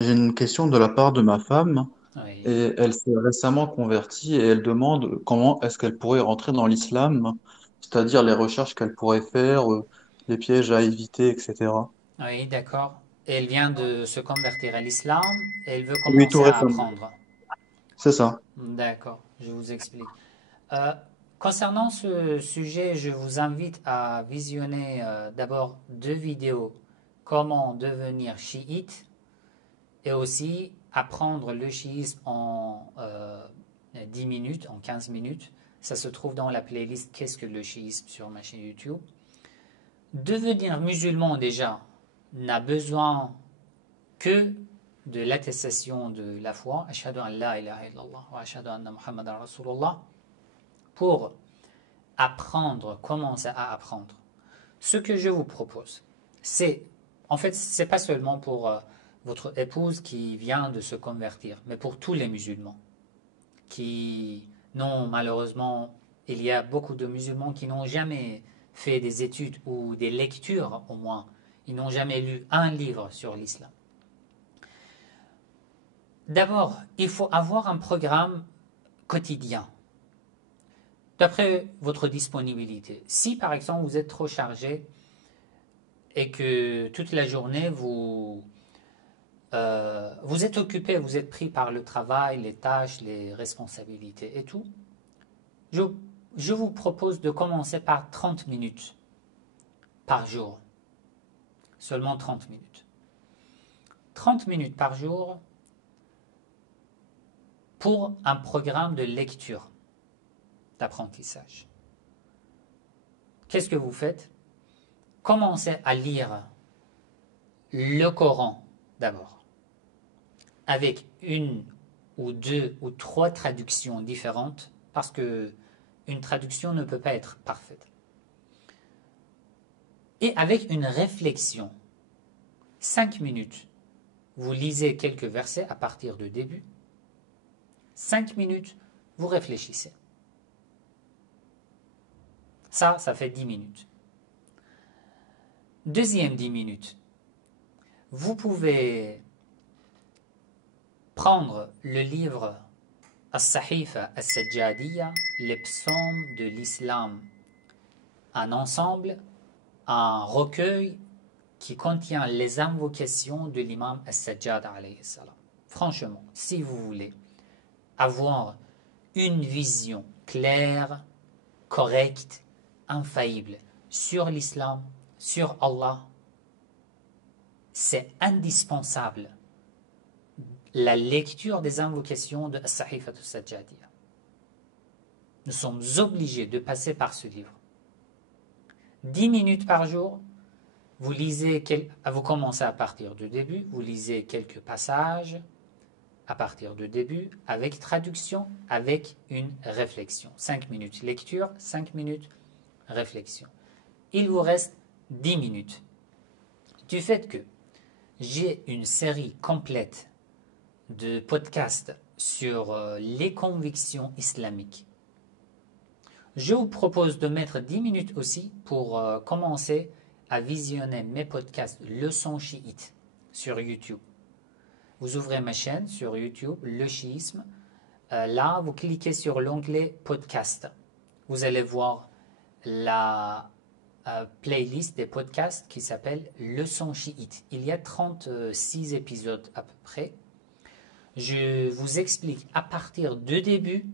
J'ai une question de la part de ma femme Oui, et elle s'est récemment convertie et elle demande comment est-ce qu'elle pourrait rentrer dans l'islam, c'est-à-dire les recherches qu'elle pourrait faire, les pièges à éviter, etc. oui, d'accord. Elle vient de se convertir à l'islam et elle veut Oui, tout commencer à récemment. apprendre. C'est ça. D'accord, je vous explique. Euh, Concernant ce sujet, je vous invite à visionner d'abord deux vidéos. Comment devenir chiite et aussi apprendre le chiisme en 10 minutes, en 15 minutes. Ça se trouve dans la playlist Qu'est-ce que le chiisme sur ma chaîne YouTube. Devenir musulman déjà n'a besoin que de l'attestation de la foi, Ashhadu an la ilaha illallah wa ashhadu anna Muhammadan Rasulullah, pour apprendre, commencer à apprendre. Ce que je vous propose, c'est, en fait, c'est pas seulement pour votre épouse qui vient de se convertir, mais pour tous les musulmans qui n'ont malheureusement, il y a beaucoup de musulmans qui n'ont jamais fait des études ou des lectures au moins, ils n'ont jamais lu un livre sur l'islam. D'abord, il faut avoir un programme quotidien, d'après votre disponibilité. Si par exemple vous êtes trop chargé et que toute la journée vous êtes occupé, vous êtes pris par le travail, les tâches, les responsabilités et tout, je, je vous propose de commencer par 30 minutes par jour. Seulement 30 minutes. 30 minutes par jour pour un programme de lecture, d'apprentissage. Qu'est-ce que vous faites? Commencez à lire le Coran d'abord, avec une ou deux ou trois traductions différentes, parce que une traduction ne peut pas être parfaite. Et avec une réflexion, 5 minutes, vous lisez quelques versets à partir du début, 5 minutes, vous réfléchissez. Ça fait 10 minutes. Deuxième 10 minutes, vous pouvez prendre le livre As-Sahifa As-Sajjadiyya, les psaumes de l'islam, un ensemble, un recueil qui contient les invocations de l'imam As-Sajjad alayhi salam. Franchement, si vous voulez avoir une vision claire, correcte, infaillible sur l'islam, sur Allah, c'est indispensable la lecture des invocations de As-Sahifa As-Sajjadiyya. Nous sommes obligés de passer par ce livre. 10 minutes par jour, vous commencez à partir du début, vous lisez quelques passages à partir du début, avec traduction, avec une réflexion. 5 minutes lecture, 5 minutes réflexion. Il vous reste 10 minutes. Du fait que j'ai une série complète de podcasts sur les convictions islamiques, je vous propose de mettre 10 minutes aussi pour commencer à visionner mes podcasts Leçons chiites sur YouTube. Vous ouvrez ma chaîne sur YouTube, Le chiisme. Là, vous cliquez sur l'onglet podcast. Vous allez voir la playlist des podcasts qui s'appelle Leçons chiites. Il y a 36 épisodes à peu près. Je vous explique à partir du début,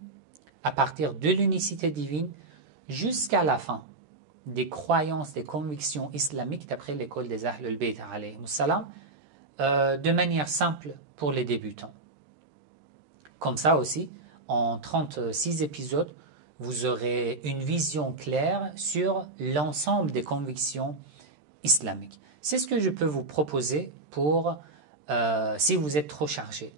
à partir de l'unicité divine, jusqu'à la fin des croyances, des convictions islamiques d'après l'école des Ahlul Bayt alayhimus salam, de manière simple pour les débutants. Comme ça aussi, en 36 épisodes, vous aurez une vision claire sur l'ensemble des convictions islamiques. C'est ce que je peux vous proposer pour si vous êtes trop chargé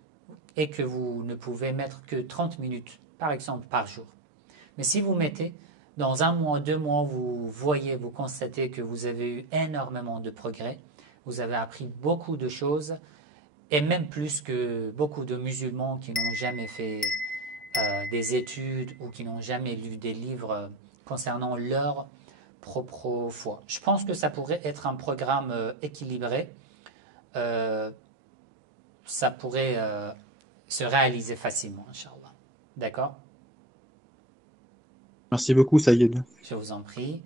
et que vous ne pouvez mettre que 30 minutes, par exemple, par jour. Mais si vous mettez dans un mois, 2 mois, vous voyez, vous constatez que vous avez eu énormément de progrès, vous avez appris beaucoup de choses, et même plus que beaucoup de musulmans qui n'ont jamais fait des études ou qui n'ont jamais lu des livres concernant leur propre foi. Je pense que ça pourrait être un programme équilibré, euh, ça pourrait se réaliser facilement, Inch'Allah. D'accord? Merci beaucoup, Saïd. Je vous en prie.